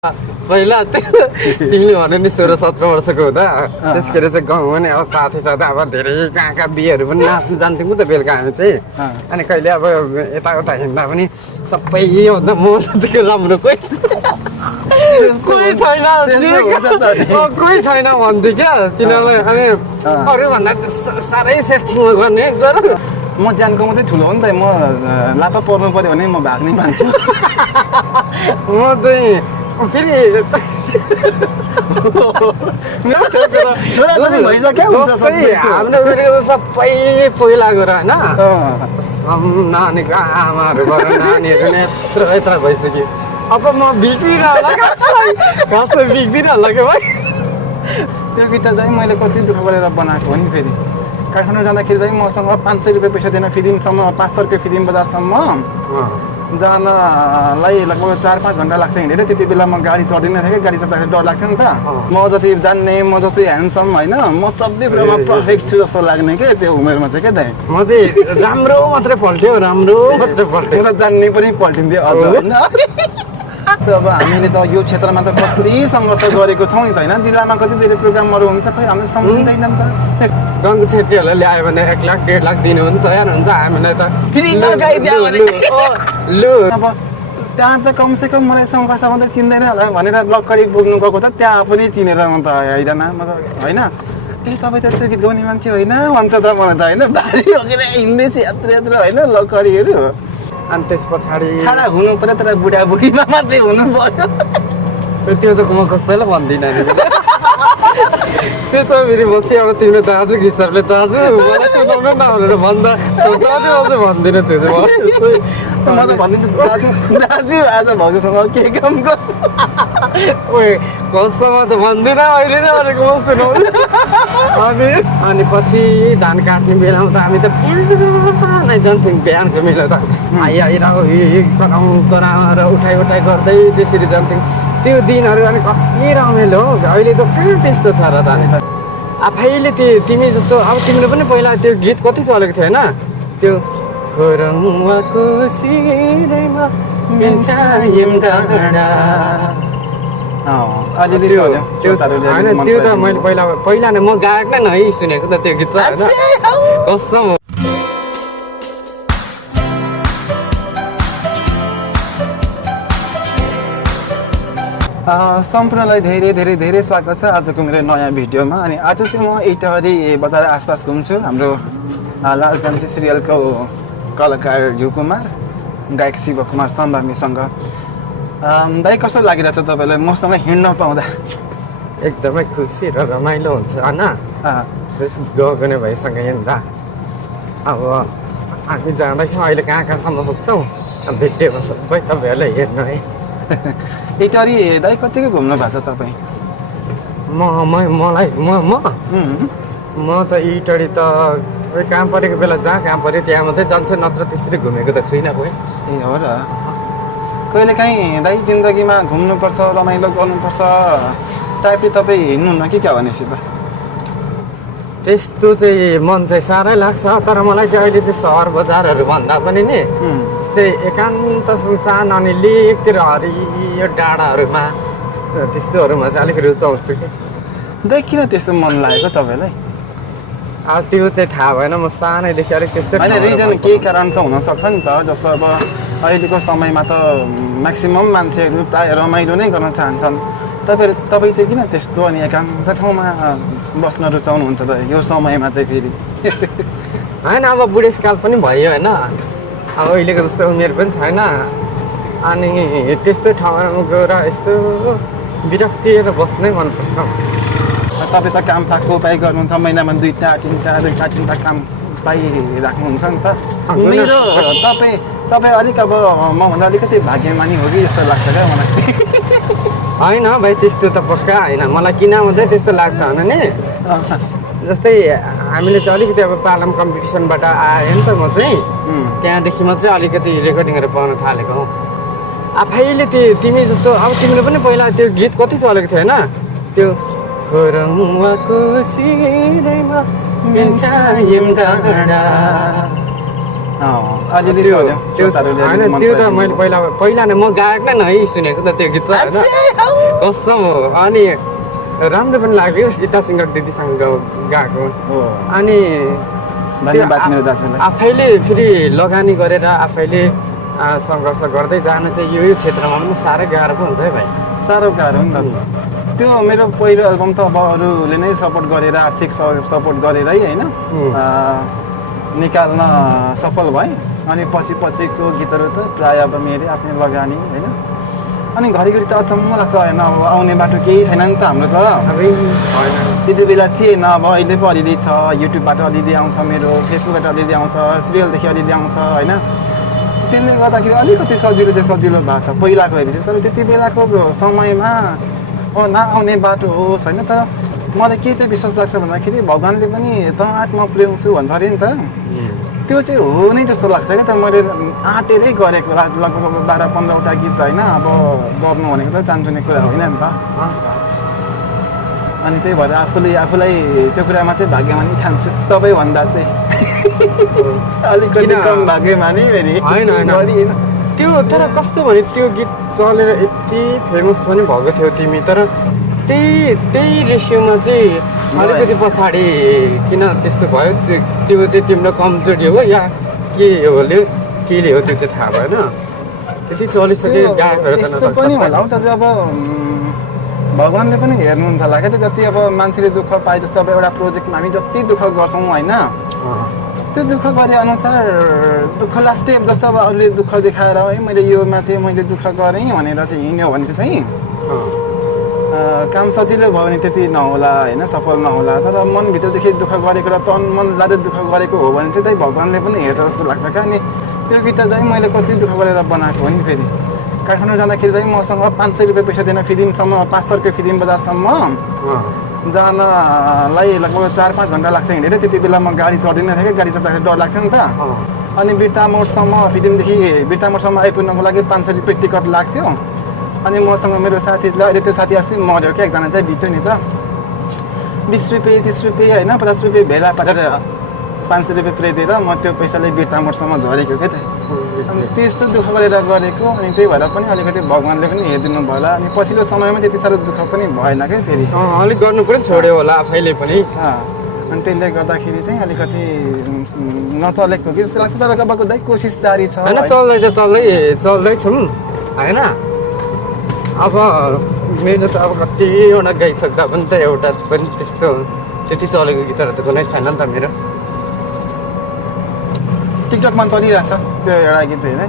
पहिला तिमीले भन्यो नि 16-17 वर्षको हुँदा त्यसखेर चाहिँ गाउँमा नि अब साथी साथी अब धेरै कहाँ कहाँ बिहेहरू पनि नाच्नु जान्थ्यौँ त बेलुका हामी चाहिँ। अनि कहिले अब यताउता हिँड्दा पनि सबै योभन्दा म जतिको राम्रो कोही छैन कोही छैन भन्थ्यो क्या तिनीहरूलाई। अनि अरूभन्दा साह्रै सेक्सिङमा गर्ने तर म ज्यानको मात्रै ठुलो हो नि त, म लापा पर्नु पर्यो भने म भाग्ने मान्छु। म चाहिँ फेरि छोराछोरी भइसक्यो हुन्छ हाम्रो सबै पहिला गएर होइन नानीको आमाहरूबाट नानीहरू नै यत्रो यत्र भइसक्यो। अब म बिग्रिन होला खासै बिग्रिन होला क्या भाइ। त्यो गिटार चाहिँ मैले कति दुःख गरेर बनाएको हो नि। फेरि काठमाडौँ जाँदाखेरि चाहिँ मसँग 500 रुपियाँ पैसा दिएन फिदिमसम्म 5 रुपियाँ फिदिम बजारसम्म जानलाई लगभग 4-5 घन्टा लाग्छ हिँडेर। त्यति बेला म गाडी चढ्दिनँ थिएँ कि, गाडी चढ्दाखेरि डर लाग्थ्यो नि त। म जति जान्ने म जति ह्यान्डसम होइन म सबै कुरामा पर्फेक्ट छु जस्तो लाग्ने के त्यो उमेरमा चाहिँ क्या दाइ। म चाहिँ राम्रो मात्रै पल्ट्यो राम्रो मात्रै पल्ट्यो म त जान्ने पनि पल्टिन्थ्यो अझ होइन। अब हामीले त यो क्षेत्रमा त कति सङ्घर्ष गरेको छौँ नि त होइन। जिल्लामा कति धेरै प्रोग्रामहरू हुन्छ खै हामीले सम्झिँदैन नि त। रङ्ग छेत्रीहरूलाई ल्यायो भने 1 लाख 1.5 लाख दिनु पनि तयार हुन्छ हामीलाई त। लु अब त्यहाँ त कमसेकम मलाई शङ्का मात्रै चिन्दैन होला भनेर लक्कडी पुग्नु गएको त त्यहाँ पनि चिनेर म त होइन म त होइन। ए तपाईँ त त्यो गीत गाउने मान्छे होइन भन्छ त मलाई त होइन। भारी बोकेर हिँड्दैछु यत्र यत्र होइन लक्कडीहरू। अनि त्यस पछाडि छाडा हुनु पर्यो तर बुढाबुढीमा मात्रै हुनु पर्यो। त्यो त म कसैलाई भन्दिनँ नि त्यो त फेरि म चाहिँ अब तिम्रो दाजु हिसाबले दाजु मलाई सुनाउनु न भनेर भन्दा सोध्दा अझै भन्दिनँ त्यो चाहिँ म त भनिदिन्छु दाजु दाजु आज भाउजूसँग के काम गर्नु। ओए कसैमा त भन्दिनँ अहिले नै भनेको म सुनाउँछु। अनि पछि धान काट्ने बेलामा त हामी त बिहानै जान्थ्यौँ। बिहानको बेला त कराएर उठाइ गर्दै त्यसरी जान्थ्यौँ त्यो दिनहरू। अनि कति रमाइलो हो। अहिले त कहाँ त्यस्तो छ र त। आफैले तिमी जस्तो अब तिम्रो पनि पहिला त्यो गीत कति चलेको थियो होइन त्यो खोरङको सिरैमा त्यो त मैले पहिला नै म गायक नै सुनेको त त्यो गीत होइन कसम। सम्पूर्णलाई धेरै धेरै धेरै स्वागत छ आजको मेरो नयाँ भिडियोमा। अनि आज चाहिँ म इटहरी बजार आसपास घुम्छु। हाम्रो लालकान्छी सिरियलको कलाकार यु कुमार गायक शिव कुमार सम्बामीसँग। दाइ कस्तो लागिरहेछ तपाईँलाई मसँग हिँड्न पाउँदा? एकदमै खुसी र रमाइलो हुन्छ होइन गगने भाइसँग हिँड्दा। अब हामी जाँदैछौँ अहिले कहाँ कहाँसम्म पुग्छौँ भेटेको सबै तपाईँहरूलाई हेर्नु है। इटहरी दाइ कतिको घुम्नु भएको छ तपाईँ? म त इटहरी त काम परेको बेला जहाँ काम पऱ्यो त्यहाँ मात्रै जान्छु, नत्र त्यसरी घुमेको त छुइनँ कोही। ए हो र। कहिले काहीँ दाइ जिन्दगीमा घुम्नुपर्छ रमाइलो गर्नुपर्छ टाइपले तपाईँ हिँड्नु न कि क्या भनेपछि त? त्यस्तो चाहिँ मन चाहिँ साह्रै लाग्छ। तर मलाई चाहिँ अहिले चाहिँ सहर बजारहरू भन्दा पनि नि त्यस्तै एकान्त सुनसान अनि लेकतिर हरियो डाँडाहरूमा त्यस्तोहरूमा चाहिँ अलिक रुचाउँछु कि। दाइ किन त्यस्तो मन लागेको तपाईँलाई? अब त्यो चाहिँ थाहा भएन। म सानैदेखि अलिक त्यस्तै होइन रिजन केही कारण त हुनसक्छ नि त। जस्तो अब अहिलेको समयमा त म्याक्सिमम् मान्छेहरू प्रायः रमाइलो नै गर्न चाहन्छन्। तपाईँ चाहिँ किन त्यस्तो अनि एकान्त ठाउँमा बस्न रुचाउनुहुन्छ त यो समयमा चाहिँ फेरि? होइन अब बुढेसकाल पनि भयो होइन। अब अहिलेको जस्तो उमेर पनि छैन। अनि त्यस्तो ठाउँमा गएर यस्तो विरक्तिएर बस्नै मनपर्छ। तपाईँ त काम पाएको उपाय गर्नुहुन्छ, महिनामा 2-3टा काम पाइराख्नुहुन्छ नि त। मेरो तपाईँ अलिक अब मभन्दा अलिकति भाग्यमानी हो कि जस्तो लाग्छ क्या मलाई। होइन भाइ त्यस्तो त पक्का होइन। मलाई किन मात्रै त्यस्तो लाग्छ भने नि जस्तै हामीले चाहिँ अलिकति अब पालम कम्पिटिसनबाट आयो नि त म चाहिँ त्यहाँदेखि मात्रै अलिकति रेकर्डिङहरू पाउन थालेको हौ। आफैले तिमी जस्तो अब तिम्रो पनि पहिला त्यो गीत कति चलेको थियो होइन त्यो खोरङको सिरैमा अलिअलि त्यो चल्यो त्यो श्रोताहरूले होइन मन त्यो त पराइदिनु मैले भयो। पहिला नै म गायक नै नै सुनेको त त्यो गीत त होइन कसम हो अनि राम्रो पनि लाग्यो गीता सिङ्गर दिदीसँग गाएको हो अनि धन्यवाद मेरो दाजुलाई। आफैले फेरि लगानी गरेर आफैले सङ्घर्ष गर्दै जानु चाहिँ यो क्षेत्रमा पनि साह्रै गाह्रो पो हुन्छ है भाइ साह्रो गाह्रो हो नि दाजु त्यो मेरो पहिलो एल्बम त अब अरूले नै सपोर्ट गरेर आर्थिक सपोर्ट गरेरै होइन निकाल्न सफल भएँ अनि पछिको गीतहरू त प्रायः अब मेरो आफ्नै लगानी होइन अनि घरिघरि त अचम्म लाग्छ होइन अब आउने बाटो केही छैन नि त हाम्रो त अब होइन त्यति बेला थिएन अब अहिले पो अलिअलि छ युट्युबबाट अलिअलि आउँछ मेरो फेसबुकबाट अलिअलि आउँछ सिरियलदेखि अलिअलि आउँछ होइन त्यसले गर्दाखेरि अलिकति सजिलो भएको छ पहिलाको हेरी चाहिँ तर त्यति बेलाको समयमा नआउने बाटो होस् होइन तर मलाई के चाहिँ विश्वास लाग्छ भन्दाखेरि भगवान्ले पनि त आँट म पुर्याउँछु भन्छ अरे नि त त्यो चाहिँ हो नै जस्तो लाग्छ क्या त मैले आँटेरै गरेको लगभग 12-15वटा गीत होइन अब गर्नु भनेको त चान्चुने कुरा होइन नि त अनि त्यही भएर आफूलाई त्यो कुरामा चाहिँ भाग्यमानी ठान्छु तपाईँभन्दा चाहिँ अलिकति कम भाग्यमानी फेरि होइन त्यो तर कस्तो भने त्यो गीत चलेर यति फेमस पनि भएको थियो तिमी तर त्यही रेसियोमा चाहिँ अलिकति पछाडि किन त्यस्तो भयो त्यो चाहिँ तिम्रो कमजोरी हो या केले हो त्यो चाहिँ थाहा भएन त्यति चलिसक्यो गायकहरू त यस्तो पनि होला हौ दाजु अब भगवान्ले पनि हेर्नुहुन्छ होला क्या जति अब मान्छेले दुःख पाए जस्तो अब एउटा प्रोजेक्टमा हामी जति दुःख गर्छौँ होइन त्यो दुःख गरे अनुसार दुःख लास्ट स्टेप जस्तो अब अरूले दुःख देखाएर है मैले योमा चाहिँ मैले दुःख गरेँ भनेर चाहिँ हिँड्यो भने चाहिँ काम सजिलो भयो भने त्यति नहोला होइन सफल नहोला तर मनभित्रदेखि दुःख गरेको र तन मन लाँदै दुःख गरेको हो भने चाहिँ भगवान्ले पनि हेर्छ जस्तो लाग्छ क्या अनि त्यो गीत चाहिँ मैले कति दुःख गरेर बनाएको हो नि फेरि काठमाडौँ जाँदाखेरि चाहिँ मसँग 500 रुपियाँ पैसा दिन फिदिमसम्म 5 तर्के फिदिम बजारसम्म जानलाई लगभग 4-5 घन्टा लाग्छ हिँडेर त्यति बेला म गाडी चढ्दिनँ थिएँ कि गाडी चढ्दाखेरि डर लाग्थ्यो नि त अनि बिर्ता मोडसम्म फिदिमदेखि बिर्ता मोडसम्म आइपुग्नको लागि 500 रुपियाँ टिकट लाग्थ्यो अनि मसँग मेरो साथीलाई अहिले त्यो साथी अस्ति मऱ्यो क्या एकजना चाहिँ बित्यो नि त 20 रुपियाँ 30 रुपियाँ होइन 50 रुपियाँ भेला पारेर 500 रुपियाँ पुऱ्याइदिएर म त्यो पैसाले बिर्ता मोडसम्म झरेको क्या त अनि त्यस्तो दुःख गरेर गरेको अनि त्यही भएर पनि अलिकति भगवान्ले पनि हेरिदिनु भयो होला अनि पछिल्लो समयमा त्यति साह्रो दुःख पनि भएन क्या फेरि अलिक गर्नु पनि छोड्यो होला आफैले पनि अनि त्यसले गर्दाखेरि चाहिँ अलिकति नचलेको कि जस्तो लाग्छ तर अब कोसिस जारी छ होइन चल्दैछौँ होइन अब मेरो त अब कतिवटा गाइसक्दा पनि त एउटा पनि त्यस्तो त्यति चलेको गीतहरू त कुनै छैन नि त मेरो टिकटकमा चलिरहेछ त्यो एउटा गीत होइन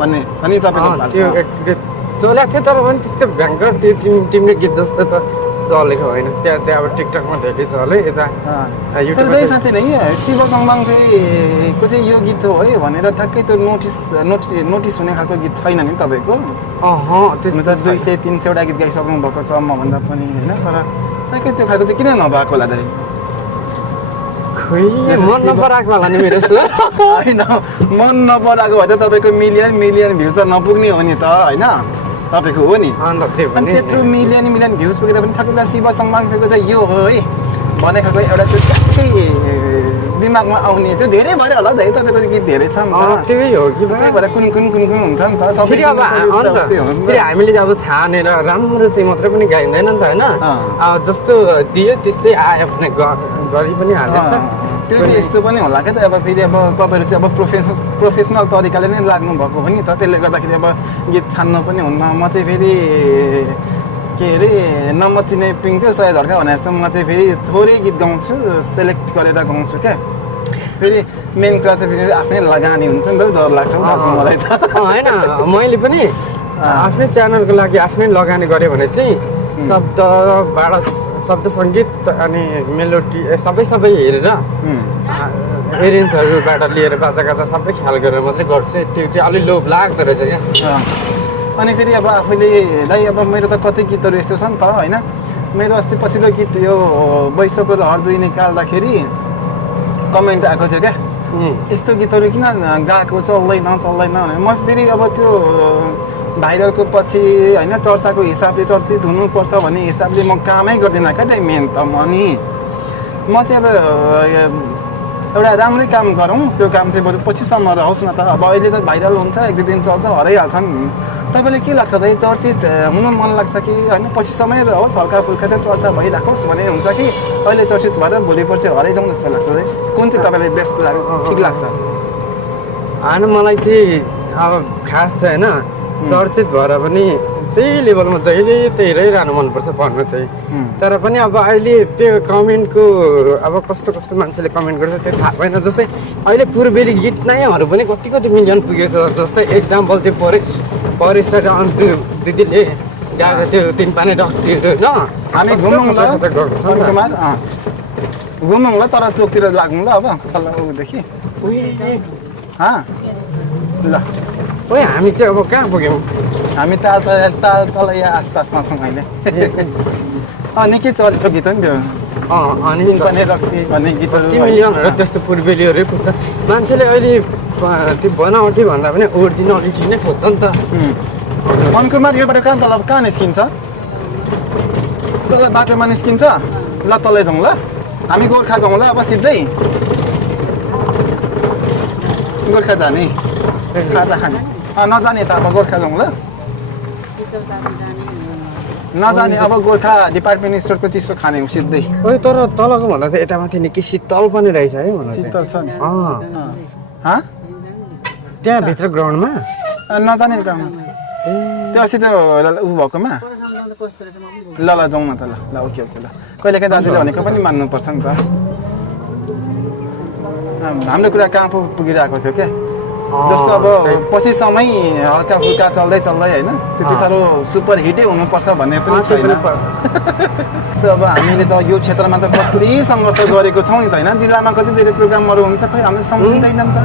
भन्ने छ नि तपाईँको त्यो एक्सपिरियन्स चलेको थियो तर पनि त्यस्तो भयङ्कर त्यो तिम्रो गीत जस्तो त चलेको होइन त्यहाँ चाहिँ अब टिकटकमा धेरै चल्यो यता तर त्यही साँच्चै नै शिव सङ्गमको चाहिँ यो गीत हो है भनेर ठ्याक्कै त्यो नोटिस हुने खालको गीत छैन नि तपाईँको त्यस्तो त 200-300 वटा गीत गाइसक्नु भएको छ मभन्दा पनि होइन तर ठ्याक्कै त्यो खालको चाहिँ किन नभएको होला दाइ खै मन नपराएको होला नि मेरो होइन मन नपराएको भए त तपाईँको मिलियन भ्युज त नपुग्ने हो नि त होइन तपाईँको हो नि अनि त्यत्रो मिलियन भ्युज पुगेर पनि ठ्याक्कै शिव सङ्गमको चाहिँ यो हो है भन्ने खालको एउटा त्यो ठ्याक्कै दिमागमा आउने त्यो धेरै भएर होला है तपाईँको गीत धेरै छ नि त त्यही हो कि त्यही भएर कुन हुन्छ नि त सबै हामीले अब छानेर राम्रो चाहिँ मात्रै पनि गाइँदैन नि त होइन जस्तो दियो त्यस्तै आयो भने गरी पनि हालेछ त्यो चाहिँ यस्तो पनि होला क्या त अब फेरि अब तपाईँहरू चाहिँ अब प्रोफेसनल तरिकाले नै लाग्नु भएको हो नि त त्यसले गर्दाखेरि अब गीत छान्नु पनि हुन्न म चाहिँ फेरि के अरे नमचिने पिङ्क्यो 100 झर्का भने जस्तो म चाहिँ फेरि थोरै गीत गाउँछु सेलेक्ट गरेर गाउँछु क्या फेरि मेन कुरा चाहिँ फेरि आफ्नै लगानी हुन्छ नि त डर लाग्छ दाजु मलाई त होइन मैले पनि आफ्नै च्यानलको लागि आफ्नै लगानी गरेँ भने चाहिँ शब्द सङ्गीत अनि मेलोडी सबै हेरेर एरेन्जहरूबाट लिएर बाजा सबै ख्याल गरेर मात्रै गर्छु त्यो चाहिँ अलिक लोभ लाग्दो रहेछ क्या अनि फेरि अब आफूले दाइ अब मेरो त कति गीतहरू यस्तो छ नि त होइन मेरो अस्ति पछिल्लो गीत यो वैशको लहर 2 निकाल्दाखेरि कमेन्ट आएको थियो क्या यस्तो गीतहरू किन गाएको चल्दैन भने म फेरि अब त्यो भाइरलको पछि होइन चर्चाको हिसाबले चर्चित हुनुपर्छ भन्ने हिसाबले म कामै गर्दिनँ क्या त्यही मेन त म नि म चाहिँ अब एउटा राम्रै काम गरौँ, त्यो काम चाहिँ बरु पछिसम्म रहोस् न त। अब अहिले त भाइरल हुन्छ, 1-2 दिन चल्छ, हराइहाल्छन्। तपाईँलाई के लाग्छ त, चर्चित हुनु मन लाग्छ कि होइन पछिसम्मै रहोस्, हल्का फुल्का चाहिँ चर्चा भइराखोस् भन्ने हुन्छ कि अहिले चर्चित भएर भोलि पर्सि हराइजाउँ जस्तो लाग्छ चाहिँ? कुन चाहिँ तपाईँलाई बेस्ट ठिक लाग्छ? होइन मलाई चाहिँ अब खास चाहिँ होइन चर्चित भएर पनि त्यही लेभलमा जहिले त्यही रहिरहनु मनपर्छ पढ्नु चाहिँ। तर पनि अब अहिले त्यो कमेन्टको अब कस्तो कस्तो मान्छेले कमेन्ट गर्छ त्यो थाहा भएन। जस्तै अहिले पूर्वेली गीत नैहरू पनि कति कति मिलियन पुगेको छ। जस्तै एक्जाम्पल त्यो परेश र अन्जु दिदीले गाएको त्यो 3 पाने डक्सीहरू होइन, हामी घुमौँ ल कुमार, घुमौँ ल तर चोकतिर लागौँ ल अब तल ऊदेखि ल। ओइ हामी चाहिँ अब कहाँ पुग्यौँ? हामी त तल यहाँ आसपासमा छौँ अहिले। निकै चलेको गीत हो नि त्यो, अनि 3 पाने रक्सी भन्ने गीतहरू। 3 मिलियनहरू त्यस्तो पूर्वेलीहरू पुग्छ। मान्छेले अहिले त्यो बनावटी भन्दा पनि ओरिजिनालिटी नै खोज्छ नि त। मनकुमार योबाट कहाँ निस्किन्छ? तल बाटोमा निस्किन्छ ल, तलै जाउँ ल। हामी गोर्खा जाउँ ल अब सिधै गोर्खा जाने खाजा खाने। नजाने त अब गोर्खा जाउँ ल। नजाने अब गोर्खा डिपार्टमेन्ट स्टोरको चिसो खाने हो सिधै। ओइ तर तलको भन्दा त यता माथि निकै शीतल पनि रहेछ है मलाई। शीतल छ नि। त्यहाँ भित्र ग्राउन्डमा नजाने ग्राउन्डमा त्यो अस्ति त्यो ऊ भएकोमा ल जाउँ न त ल ओके ल। कहिले काहीँ दाजुले भनेको पनि मान्नुपर्छ नि त। हाम्रो कुरा कहाँ पुगिरहेको थियो क्या, जस्तो अब पछि समय हल्का फुल्का चल्दै होइन त्यति साह्रो सुपर हिटै हुनुपर्छ भन्ने पनि छैन। अब हामीले त यो क्षेत्रमा त कति सङ्घर्ष गरेको छौँ नि त होइन। जिल्लामा कति धेरै प्रोग्रामहरू हुन्छ खै हामीले सम्झिँदैन नि त।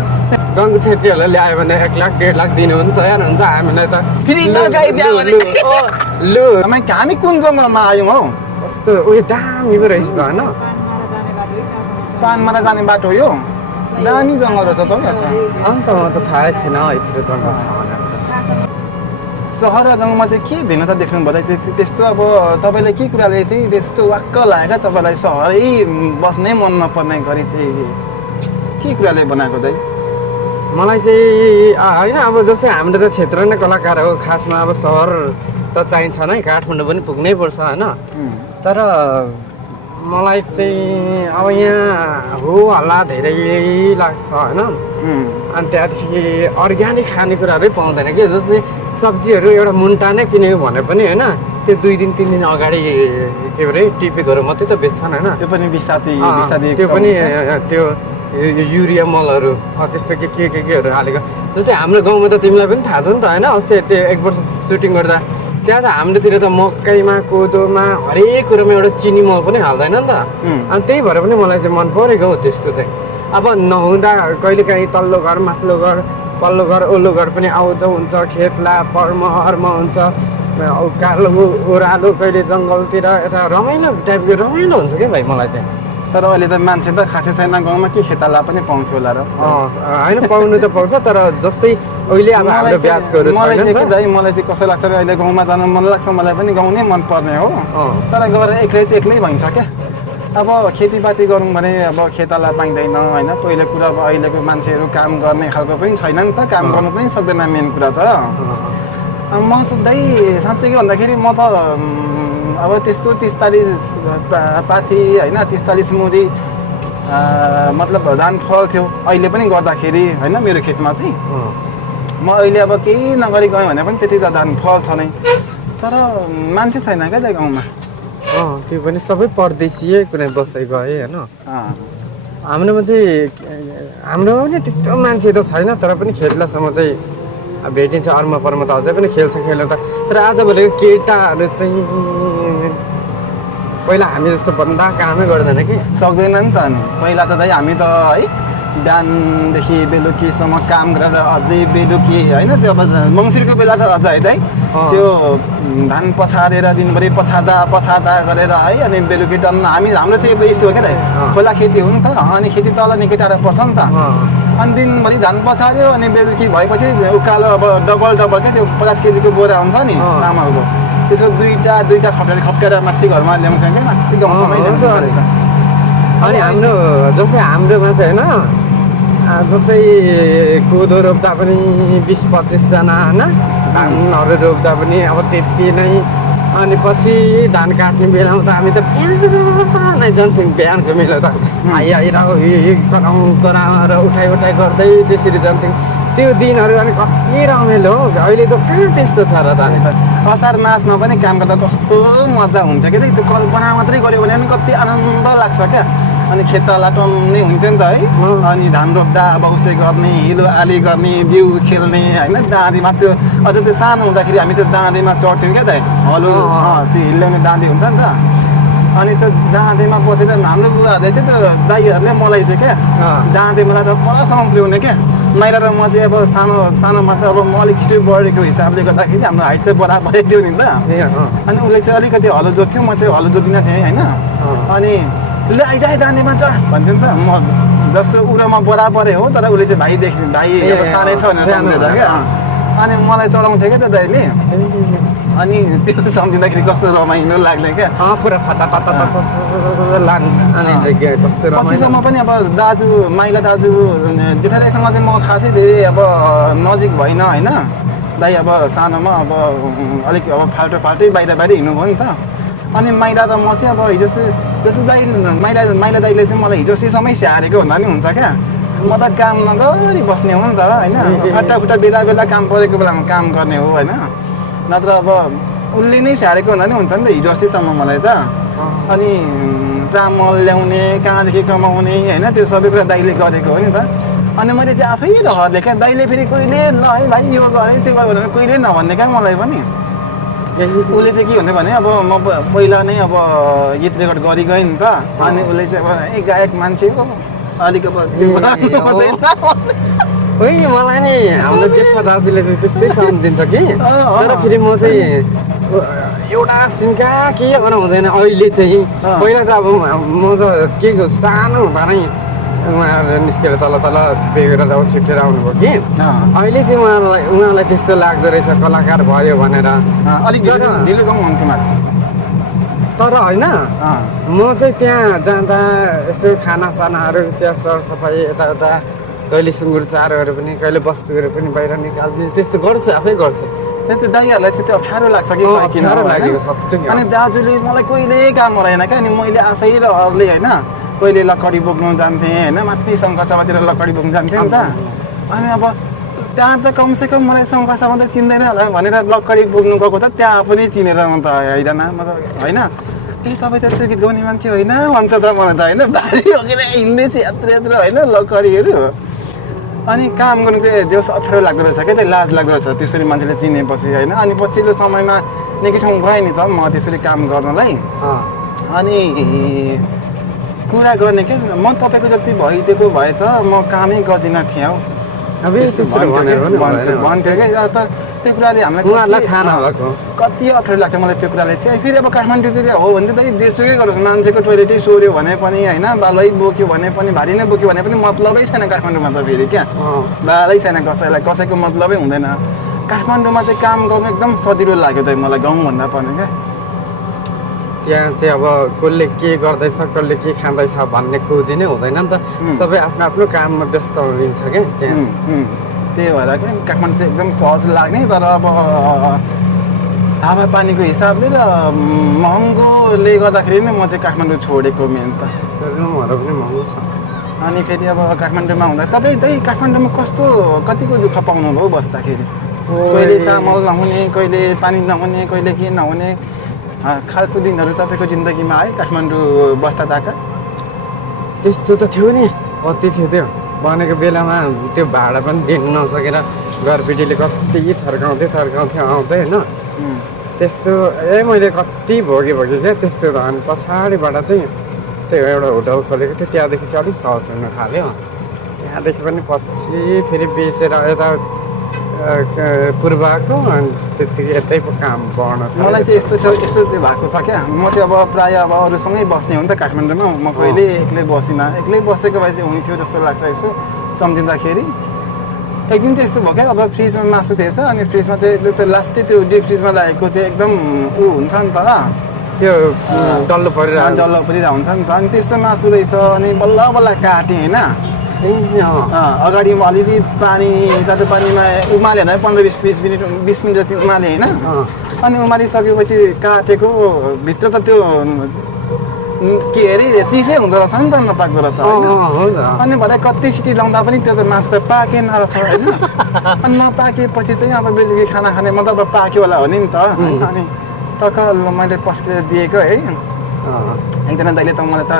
गङ्गु छेत्रीहरूलाई ल्यायो भने 1 लाख 1.5 लाख दिनु पनि तयार हुन्छ हामीलाई त। लु हामी कुन जङ्गलमा आयौँ हौ? कस्तो उयो दामी पो रहेछ त होइन? पानमारा जाने बाटो यो दामी जङ्गल रहेछ त। अन्त म त थाहै थिएन यत्रो जङ्गल छ भनेर। सहर र गाउँमा चाहिँ के भिन्नता देख्नुभयो त? त्यस्तो अब तपाईँलाई के कुराले चाहिँ त्यस्तो वाक्क लाग्यो तपाईँलाई सहरै बस्नै मन नपर्ने गरी चाहिँ के कुराले बनाएको त? मलाई चाहिँ होइन अब जस्तै हाम्रो त क्षेत्र नै कलाकार हो, खासमा अब सहर त चाहिन्छ नै, काठमाडौँ पनि पुग्नै पर्छ होइन। तर मलाई चाहिँ अब यहाँ हो हल्ला धेरै लाग्छ होइन। अनि त्यहाँदेखि अर्ग्यानिक खानेकुराहरू पाउँदैन कि। जस्तै सब्जीहरू एउटा मुन्टा नै किन्यो भने पनि होइन त्यो 2 दिन 3 दिन अगाडि के अरे टिपेकोहरू मात्रै त बेच्छन् होइन। त्यो पनि बिस्तारै त्यो पनि त्यो युरिया मलहरू त्यस्तो केहरू हालेको। जस्तै हाम्रो गाउँमा त तिमीलाई पनि थाहा छ नि त होइन। अस्ति त्यो 1 वर्ष सुटिङ गर्दा त्यहाँ त हाम्रोतिर त मकैमा कोदोमा हरेक कुरोमा एउटा चिनी मल पनि हाल्दैन नि त। अनि त्यही भएर पनि मलाई चाहिँ मन परेको हो त्यस्तो चाहिँ। अब नहुँदा कहिलेकाहीँ तल्लो घर माथिल्लो घर पल्लो घर ओल्लो घर पनि आउजाउ हुन्छ, खेतला पर्महर्म हुन्छ, कालो ओह्रालो कहिले जङ्गलतिर यता रमाइलो टाइपको रमाइलो हुन्छ क्या भाइ मलाई चाहिँ। तर अहिले त मान्छे त खासै छैन गाउँमा, के खेताला पनि पाउँथ्यो होला र? होइन पाउनु त पाउँछ तर जस्तै अहिले अब हाम्रो ब्याजकोहरू मलाई चाहिँ कसो लाग्छ अहिले गाउँमा जानु मन लाग्छ, मलाई पनि गाउँ नै मन पर्ने हो। तर गएर एक्लै भइन्छ क्या। अब खेतीपाती गरौँ भने अब खेताला पाइँदैन होइन। पहिलो कुरा अब अहिलेको मान्छेहरू काम गर्ने खालको पनि छैन नि त, काम गर्नु पनि सक्दैन मेन कुरा त। म सधैँ साँच्चै के भन्दाखेरि म त अब त्यस्तो 30-40 पाथी होइन 30-40 मुरी मतलब धान फल थियो अहिले पनि गर्दाखेरि होइन मेरो खेतमा चाहिँ। म अहिले अब केही नगरी गएँ भने पनि त्यति त धान फल छ नै, तर मान्छे छैन क्या त गाउँमा। त्यो पनि सबै परदेशीय कुनै बसेको है होइन। हाम्रोमा चाहिँ हाम्रो पनि त्यस्तो मान्छे त छैन तर पनि खेल्दासम्म चाहिँ भेटिन्छ। अर्म पर्म त अझै पनि खेल्छ त। तर आजभोलिको केटाहरू चाहिँ पहिला हामी जस्तो भन्दा कामै गर्दैन कि। सक्दैन नि त। अनि पहिला त हामी त है बिहानदेखि बेलुकीसम्म काम गरेर अझै बेलुकी होइन त्यो अब मङ्सिरको बेला त अझ है त्यो धान पछारेर दिनभरि पछार्दा गरेर है। अनि बेलुकी टन्न हाम्रो चाहिँ यस्तो हो क्या त, खोला खेती हो नि त। अनि खेती तल निकै टाढा पर्छ नि त। अनि दिनभरि धान पछार्यो अनि बेलुकी भएपछि उकालो अब डबल क्या त्यो 50 केजीको बोरा हुन्छ नि चामलको, त्यसको दुईटा खप्टेर माथि घरमा ल्याउँछ क्या, माथि गाउँसम्मै ल्याउँछ। अनि हाम्रो जस्तै हाम्रोमा चाहिँ होइन जस्तै कोदो रोप्दा पनि 20-25 जना होइन धानहरू रोप्दा पनि अब त्यति नै अनि पछि धान काट्ने बेलामा त हामी त बिहानै जान्थ्यौँ बिहानको बेला त आइर कराएर उठाइ गर्दै त्यसरी जान्थ्यौँ त्यो दिनहरू अनि कति रमाइलो हो अहिले त कहाँ त्यस्तो छ र त असार मासमा पनि काम गर्दा कस्तो मजा हुन्थ्यो क्या त्यो कल्पना मात्रै गऱ्यो भने पनि कति आनन्द लाग्छ क्या अनि खेत लाटाउने हुन्थ्यो नि त है अनि धान रोप्दा अब उसै गर्ने हिलो आली गर्ने बिउ खेल्ने होइन दाँधीमा त्यो अझ त्यो सानो हुँदाखेरि हामी त्यो दाँधीमा चढ्थ्यौँ क्या त हलो त्यो हिल्याउने दाँधी हुन्छ नि त अनि त्यो दाँधीमा बसेर हाम्रो बुवाहरूले चाहिँ त्यो दाइहरूले मलाई चाहिँ क्या दाँधीमा त परसम्म पुर्याउने क्या माइला र म चाहिँ अब सानोमा त अब म अलिक छिटो बढेको हिसाबले गर्दाखेरि हाम्रो हाइट चाहिँ बराबरै थियो नि त अनि उसले चाहिँ अलिकति हलो जोत्थ्यो म चाहिँ हलो जोत्दिनँ थिएँ होइन अनि ल आइज दाँधीमा चढ भन्थ्यो नि त म जस्तो उरोमा बराबरै हो तर उसले चाहिँ भाइ अब सानै छ भनेर सम्झेर क्या अनि मलाई चढाउँथ्यो क्या त दाइले अनि त्यो सम्झिँदाखेरि कस्तो रमाइलो लाग्ने क्या पुरा पछिसम्म पनि अब दाजु माइला दाजु जेठा दाइसँग चाहिँ म खासै धेरै अब नजिक भइनँ होइन दाइ अब सानोमा अब अलिक अब फाल्टै बाहिर हिँड्नुभयो नि त अनि माइला र म चाहिँ अब हिजो जस्तो दाइ माइला दाइले चाहिँ मलाई हिजो अस्तिसम्मै स्याहारेको भन्दा नि हुन्छ क्या म त काम नगरी बस्ने हो नि त होइन फटाफुटा बेला काम परेको बेलामा काम गर्ने हो होइन नत्र अब उसले नै स्याहारेको भन्दा नि हुन्छ नि त हिजो अस्तिसम्म मलाई त अनि चामल ल्याउने कहाँदेखि कमाउने होइन त्यो सबै कुरा दाइले गरेको हो नि त अनि मैले चाहिँ आफै रहरले क्या दाइले फेरि कहिले ल है भाइ यो गरेँ त्यो गरेँ भनेर कहिले नभन्ने क्या मलाई पनि उसले चाहिँ के भन्यो भने अब म पहिला नै अब गीत रेकर्ड गरि गएँ नि त अनि उसले चाहिँ अब गायक मान्छे हो अलिक अब होइन मलाई नि हाम्रो जेठा दाजुले चाहिँ त्यस्तै सम्झिन्छ कि तर फेरि म चाहिँ एउटा सिन्का के गर्न हुँदैन अहिले चाहिँ पहिला त अब म त के सानो हुँदा नै उहाँहरू निस्केर तल बेगेर अब छिटेर आउनुभयो कि अहिले चाहिँ उहाँलाई त्यस्तो लाग्दो रहेछ कलाकार भयो भनेर अलिक ढिलो जाउँ हुन्थ्यो तर होइन म चाहिँ त्यहाँ जाँदा यसो खानासानाहरू त्यहाँ सरसफाइ यताउता कहिले सुँगुर चारोहरू पनि कहिले वस्तुहरू पनि बाहिर निकालिदिन्छु त्यस्तो गर्छु आफै गर्छु त्यो दाइहरूलाई चाहिँ त्यो अप्ठ्यारो लाग्छ कि अप्ठ्यारो लागेको साँच्चै अनि दाजुले मलाई कहिले काम गरेन क्या अनि मैले आफै र अरूले होइन कहिले लकडी बोक्नु जान्थेँ होइन माथि शङ्खसभातिर लकडी बोक्नु जान्थेँ नि त अनि अब त्यहाँ त कमसेकम मलाई शङ्खसभा त चिन्दैन होला भनेर लकडी बोक्नु गएको त त्यहाँ पनि चिनेर म त होइन म त होइन ए तपाईँ त त्यो गीत गाउने मान्छे होइन भन्छ त मलाई त होइन भारी बोकेर हिँड्दैछु यात्रा होइन लकडीहरू अनि काम गर्नु चाहिँ देउस अप्ठ्यारो लाग्दो रहेछ क्या त्यो लाज लाग्दो रहेछ त्यसरी मान्छेले चिनेपछि होइन अनि पछिल्लो समयमा निकै ठाउँ गएँ नि त म त्यसरी काम गर्नलाई अनि कुरा गर्ने क्या म तपाईँको जति भइदिएको भए त म कामै गर्दिनँ थिएँ हौ भन्थ्यो क्या त त्यो कुराले हामीलाई थाहा नभएको कति अप्ठ्यारो लाग्थ्यो मलाई त्यो कुराले चाहिँ फेरि अब काठमाडौँतिर हो भने चाहिँ देशकै गरोस् मान्छेको टोइलेटै सोऱ्यो भने पनि होइन बालै बोक्यो भने पनि भारी नै बोक्यो भने पनि मतलबै छैन काठमाडौँमा त फेरि क्या बालै छैन कसैको मतलबै हुँदैन काठमाडौँमा चाहिँ काम गर्नु एकदम सजिलो लाग्यो त मलाई गाउँभन्दा पनि क्या त्यहाँ चाहिँ अब कसले के गर्दैछ कसले के खाँदैछ भन्ने खोजी नै हुँदैन नि त सबै आफ्नो आफ्नो काममा व्यस्त हुनुहुन्छ क्या त्यहाँ त्यही भएर क्या काठमाडौँ चाहिँ एकदम सहज लाग्ने तर अब हावापानीको हिसाबले र महँगोले गर्दाखेरि नै म चाहिँ काठमाडौँ छोडेको मेन त रुमहरू पनि महँगो छ अनि फेरि अब काठमाडौँमा हुँदा तपाईँ त्यही काठमाडौँमा कतिको दुःख पाउनुभयो बस्दाखेरि कहिले चामल नहुने कहिले पानी नहुने कहिले के नहुने खालको दिनहरू तपाईँको जिन्दगीमा आयो काठमाडौँ बस्दा ताका त्यस्तो त थियो नि कति थियो त्यो बनेको बेलामा त्यो भाडा पनि दिनु नसकेर घरपिटीले कति थर्काउँथ्यो आउँदै होइन त्यस्तो मैले कति भोगेँ क्या त्यस्तो त अनि पछाडिबाट चाहिँ त्यो एउटा होटल खोलेको थियो त्यहाँदेखि चाहिँ अलिक सहज हुन थाल्यो त्यहाँदेखि पनि पछि फेरि बेचेर यता पूर्वको अनि त्यतिकै यतै काम बढ्न मलाई चाहिँ यस्तो चाहिँ भएको छ क्या म चाहिँ अब प्रायः अब अरूसँगै बस्ने हो नि त काठमाडौँमा म कहिले एक्लै बसिनँ एक्लै बसेको भए चाहिँ हुन्थ्यो जस्तो लाग्छ यसो सम्झिँदाखेरि एक दिन चाहिँ यस्तो भयो क्या अब फ्रिजमा मासु थिएछ अनि फ्रिजमा चाहिँ त्यो लास्टै त्यो डिप फ्रिजमा राखेको चाहिँ एकदम हुन्छ नि त त्यो डल्लो परिरहेको डल्लो परिरहेको हुन्छ नि त अनि त्यस्तो मासु रहेछ अनि बल्ल बल्ल काटेँ होइन अगाडि म अलिअलि पानी तातो पानीमा उमाले होइन 15-20 मिनट जति उमाले होइन अनि उमालिसकेपछि काटेको भित्र त त्यो के अरे चिसै हुँदो रहेछ नि त नपाक्दो रहेछ होइन अनि भरे कति सिटी लाउँदा पनि त्यो त मासु त पाकेन रहेछ होइन अनि नपाकेपछि चाहिँ अब बेलुकी खाना खाने म त अब पाक्यो होला हो नि त अनि टक्क मैले पस्केर दिएको है एकजना दाइले त मलाई त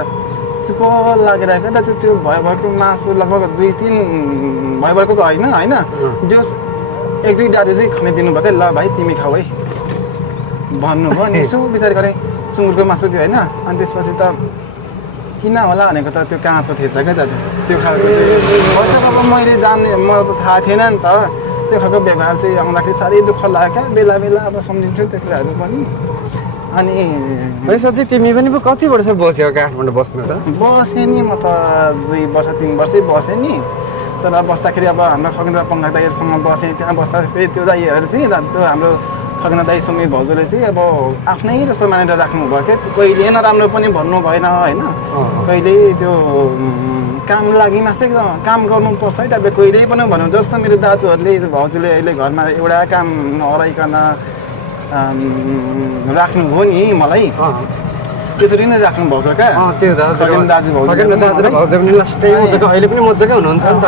चुप लागेर क्या दाजु त्यो भयभरको मासु लगभग 2-3 भयभरको त होइन जो 1-2 डाडु चाहिँ खाने दिनुभएको ल भाइ तिमी खाऊ है भन्नुभयो अनि यसो विचार गरेँ सुँगुरको मासु थियो होइन अनि त्यसपछि त किन होला भनेको त त्यो काँचो थिएछ क्या दाजु त्यो खालको चाहिँ अब मैले जान्ने मलाई त थाहा थिएन नि त त्यो खालको व्यवहार चाहिँ आउँदाखेरि साह्रै दुःख लाग्यो क्या बेला बेला अब सम्झिन्छु त्यो कुराहरू पनि अनि यसो चाहिँ तिमी पनि कति वर्ष बस्यौ काठमाडौँ बस्नु त बसेँ नि म त 2 वर्ष 3 वर्षै बसेँ नि तर बस्दाखेरि अब हाम्रो खगेन्द्र पङ्खा दाइहरूसँग बसेँ त्यहाँ बस्दा फेरि त्यो दाइहरू चाहिँ त्यो हाम्रो खगेन्द्र दाइ सुमी भाउजूले चाहिँ अब आफ्नै जस्तो मानेर राख्नुभयो क्या कहिले नराम्रो पनि भन्नु भएन होइन कहिले त्यो काम लागि मासै काम गर्नुपर्छ है तपाईँ कहिल्यै पनि भन्नु जस्तो मेरो दाजुहरूले भाउजूले अहिले घरमा एउटा काम नहराइकन राख्नुभयो नि मलाई त्यसरी नै राख्नुभएको क्या त्यो दाजु भाउजू पनि लास्टै मजाको अहिले पनि मजाकै हुनुहुन्छ नि त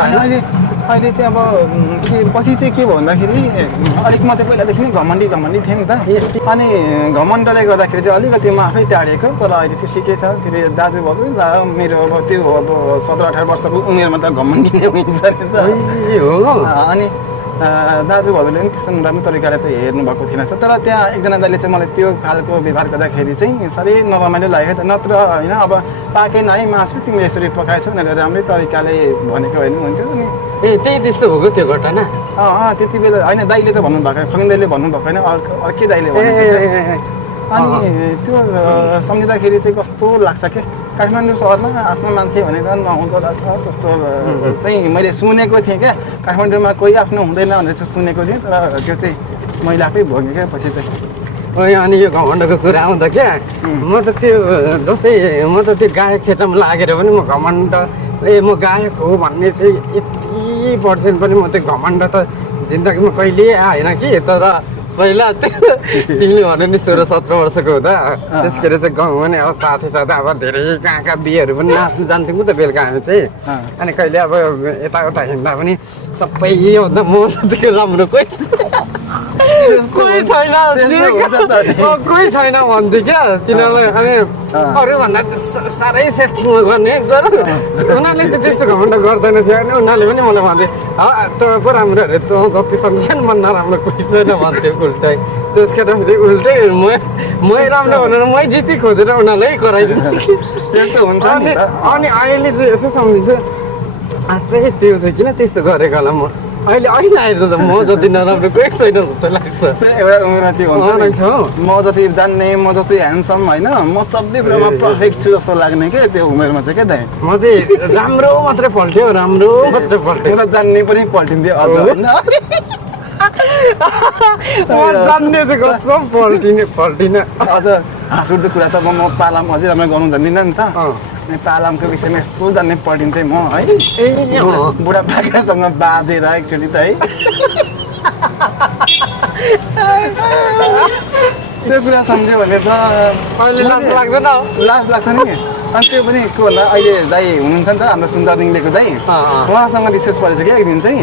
अहिले चाहिँ अब के पछि चाहिँ के भन्दाखेरि अलिक म चाहिँ पहिलादेखि नै घमण्डी थिएँ नि त अनि घमण्डले गर्दाखेरि चाहिँ अलिकति म आफै टाढेको तर अहिले चाहिँ ठिकै छ फेरि दाजु भाउजू मेरो अब त्यो अब 17-18 वर्षको उमेरमा त घमण्डी नै हुन्छ नि त अनि दाजुभाउजूले पनि त्यस्तो राम्रो तरिकाले त हेर्नु भएको थिएन तर त्यहाँ एकजना दाइले चाहिँ मलाई त्यो खालको व्यवहार गर्दाखेरि चाहिँ साह्रै नरमाइलो लाग्यो त नत्र होइन अब पाकेन है मासु तिमीले यसरी पकाएछौ भनेर राम्रै तरिकाले भनेको होइन हुन्थ्यो अनि त्यही त्यस्तो भएको त्यो घटना त्यति बेला होइन दाइले त भन्नुभएको खगेन दाइले भन्नुभएको होइन अर्कै दाइले अनि त्यो सम्झिँदाखेरि चाहिँ कस्तो लाग्छ क्या काठमाडौँ सहरमा आफ्नो मान्छे भनेर नहुँदो रहेछ कस्तो चाहिँ मैले सुनेको थिएँ क्या काठमाडौँमा कोही आफ्नो हुँदैन भनेर चाहिँ सुनेको थिएँ तर त्यो चाहिँ मैले आफै भोगेँ क्या पछि चाहिँ अनि यो घमण्डको कुरा आउँदा क्या म त त्यो जस्तै म त त्यो गायक क्षेत्रमा लागेर पनि म घमण्ड म गायक हो भन्ने चाहिँ 80% पनि म त्यो घमण्ड त जिन्दगीमा कहिले आएन कि तर पहिला तिमीले भन्यो नि 16-17 वर्षको हुँदा त्यसखेर चाहिँ गाउँ पनि अब साथी अब धेरै कहाँ बिहेहरू पनि नाच्नु जान्थ्यौँ त बेलुका हामी चाहिँ अनि कहिले अब यताउता हिँड्दा पनि सबै योभन्दा म जतिको राम्रो कोही छैन भन्थ्यो क्या तिनीहरूलाई अनि अरूभन्दा साह्रै सेक्सिङमा गर्ने तर उनीहरूले चाहिँ त्यस्तो घमण्ड गर्दैन थियो अनि उनीहरूले पनि मलाई भन्थे तँ पो राम्रो अरे तँ जति सक्छन् मन नराम्रो कोही छैन भन्थ्यो उल्टै त्यस कारण फेरि उल्टै मै राम्रो भनेर मै जिती खोजेर उनीहरूलाई कराइदिन्छु त्यस्तो हुन्छ अनि अहिले चाहिँ यसो सम्झिन्छु अझै त्यो चाहिँ किन त्यस्तो गरेको होला म अहिले आएर त म जति नराम्रो कोही छैन जस्तो लाग्छ एउटा उमेरमा त्यो हुन्छ म जति जान्ने म जति ह्यान्डसम होइन म सबै कुरामा पर्फेक्ट छु जस्तो लाग्ने क्या त्यो उमेरमा चाहिँ क्या दाइ म चाहिँ राम्रो मात्रै पल्ट्यो जान्ने पनि पल्टिन्थ्यो अझ जान्ने चाहिँ कस्तो पल्टिने अझ हाँस उठ्दो कुरा त म पालाम अझै राम्रो गर्नु जान्दिनँ नि त पालामको विषयमा यस्तो जान्ने पढिन्थेँ म है बुढापाकासँग बाजेर एकचोटि त है त्यो कुरा सम्झ्यो भने त अहिले लाज लाग्दैन लाज लाग्छ नि अनि त्यो पनि के भन्दा अहिले दाइ हुनुहुन्छ नि त हाम्रो सुन्दरलिङलेको दाइ उहाँसँग रिसर्च परेको क्या एक दिन चाहिँ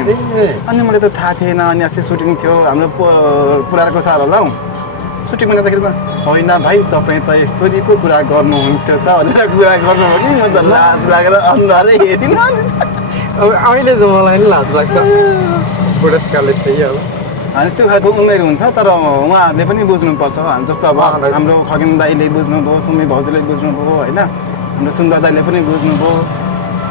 अनि मलाई त थाहा थिएन अनि अस्ति सुटिङ थियो हाम्रो पुराको सार होला हौ सुटिङमा जाँदाखेरि त होइन भाइ तपाईँ त यस्तरी पो कुरा गर्नुहुन्थ्यो त भनेर कुरा गर्नुभयो कि म त लाज लागेर अनुहारै हेरिनँ अब अहिले चाहिँ मलाई नि लाज लाग्छ बुढेसकालले चाहिँ अब अनि त्यो खालको उमेर हुन्छ तर उहाँहरूले पनि बुझ्नुपर्छ जस्तो अब हाम्रो खगेन दाइले बुझ्नुभयो सुमी भाउजूले बुझ्नुभयो होइन हाम्रो सुन्दर दाइले पनि बुझ्नुभयो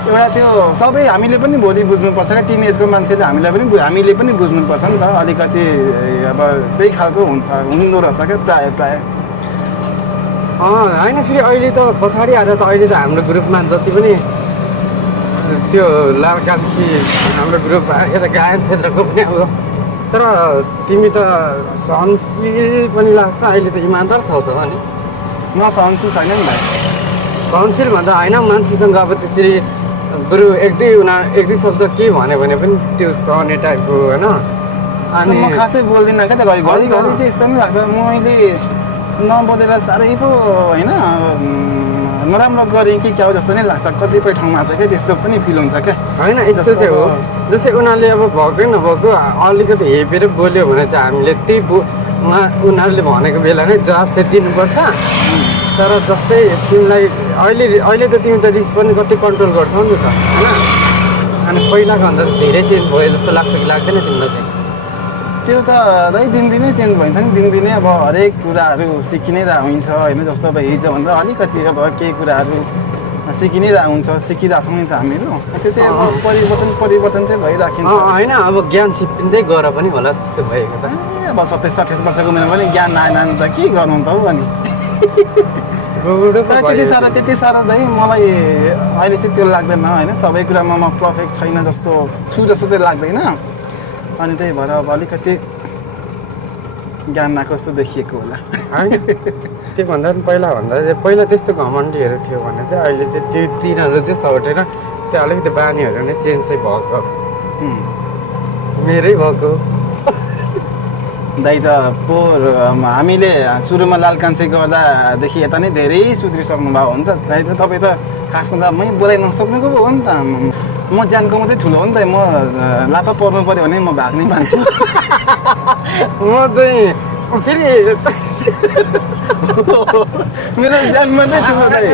एउटा त्यो सबै हामीले पनि भोलि बुझ्नुपर्छ क्या टिनेजको मान्छेले हामीले पनि बुझ्नुपर्छ नि त अलिकति अब त्यही खालको हुँदो रहेछ क्या प्रायः होइन फेरि अहिले त पछाडि आएर त अहिले त हाम्रो ग्रुपमा जति पनि त्यो लालकान्छी हाम्रो ग्रुप यता गायन क्षेत्रको पनि अब तर तिमी त सहनशील पनि लाग्छ अहिले त इमान्दार छौ त अनि नसहनशील छैन नि भाइ सहनशील भन्दा होइन मान्छेसँग अब त्यसरी बरु एक दुई शब्द के भन्यो भने पनि त्यो सहने टाइपको होइन अनि म खासै बोल्दिनँ क्या त घरि चाहिँ यस्तो पनि लाग्छ मैले नबोलेर साह्रै पो होइन नराम्रो गरेँ कि क्या हो जस्तो नै लाग्छ कतिपय ठाउँमा छ क्या त्यस्तो पनि फिल हुन्छ क्या होइन यस्तो चाहिँ हो जस्तै उनीहरूले अब भएकै नभएको अलिकति हेपेर बोल्यो भने चाहिँ हामीले उनीहरूले भनेको बेला नै जवाब चाहिँ दिनुपर्छ तर जस्तै तिमीलाई अहिले त तिमी त रिस पनि कति कन्ट्रोल गर्छौ नि त होइन अनि पहिलाको भन्दा धेरै चेन्ज भयो जस्तो लाग्छ कि लाग्दैन तिमीलाई चाहिँ त्यो त दिनदिनै चेन्ज भइन्छ नि दिनदिनै अब हरेक कुराहरू सिकि नै रहेको हुन्छ होइन जस्तो अब हिजोभन्दा अलिकति अब केही कुराहरू सिकि नै रहेको हुन्छ सिकिरहेछौँ नि त हामीहरू त्यो चाहिँ अब परिवर्तन चाहिँ भइराखिन्छ होइन अब ज्ञान छिप्पिँदै गएर पनि होला त्यस्तो भएको त अब 27-28 वर्षको उमेरमा पनि ज्ञान आएन नि त के गर्नु त हौ अनि त्यति साह्रो दाइ मलाई अहिले चाहिँ त्यो लाग्दैन होइन सबै कुरामा म पर्फेक्ट छैन जस्तो छु जस्तो चाहिँ लाग्दैन अनि त्यही भएर अब अलिकति ज्ञान आएको जस्तो देखिएको होला त्यो भन्दा पनि पहिला त्यस्तो घमण्डीहरू थियो भने चाहिँ अहिले चाहिँ त्यो तिनीहरू चाहिँ सौटेर त्यो अलिकति बानीहरू नै चेन्ज चाहिँ भएको मेरै भएको दाइ त पोहोर हामीले सुरुमा लालकान्छे गर्दादेखि यता नै धेरै सुध्रिसक्नु भयो हो नि त दाइ त तपाईँ त खासमा त मै बोलाइ नसक्नुको पो हो नि त म ज्यानको मात्रै ठुलो हो नि त म लापा पर्नु पऱ्यो भने म भाग्ने मान्छु म चाहिँ फेरि मेरो ज्यान मात्रै ठुलो दाइ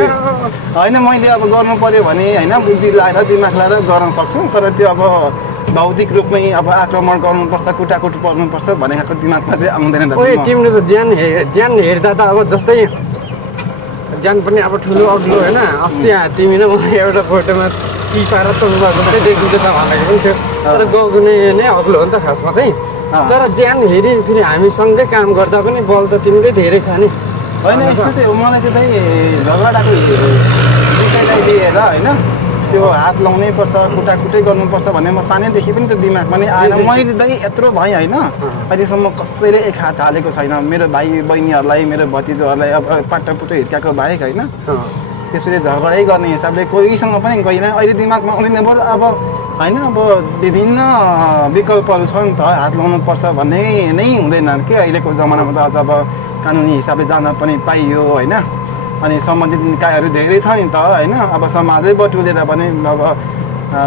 होइन मैले अब गर्नु पऱ्यो भने होइन बुद्धि लगाएर दिमाग लगाएर गर्न सक्छु तर त्यो अब भौतिक रूपमै अब आक्रमण गर्नुपर्छ कुटाकुट पर्नुपर्छ भन्ने खालको दिमागमा चाहिँ आउँदैन ओए तिमीले त ज्यान हेर्दा त अब जस्तै ज्यान पनि अब ठुलो अग्लो होइन अस्ति तिमी र मलाई एउटा फोटोमा टिपा र तोङ्बा जस्तै देखिन्छ त भनेको पनि थियो तर गाउँको नै अग्लो हो नि त खासमा चाहिँ तर ज्यान हेरी फेरि हामीसँगै काम गर्दा पनि बल त तिमीकै धेरै छ नि होइन यस्तो चाहिँ हो मलाई चाहिँ झगडाको विषयलाई लिएर होइन त्यो हात लाउनै पर्छ कुटाकुटै गर्नुपर्छ भन्ने म सानैदेखि पनि त्यो दिमागमा नै आएन मैले दाइ यत्रो भएँ होइन अहिलेसम्म कसैले एक हात हालेको छैन मेरो भाइ बहिनीहरूलाई मेरो भतिजोहरूलाई अब पाटापुटो हिर्काएको बाहेक होइन त्यसपछि झगडै गर्ने हिसाबले कोहीसँग पनि गइनँ अहिले दिमागमा आउँदैन बरु अब होइन अब विभिन्न विकल्पहरू छ नि त हात लाउनुपर्छ भन्ने नै हुँदैन के अहिलेको जमानामा त अझ अब कानुनी हिसाबले जान पनि पाइयो होइन अनि सम्बन्धित निकायहरू धेरै छ नि त होइन अब समाजै बटुलेर पनि अब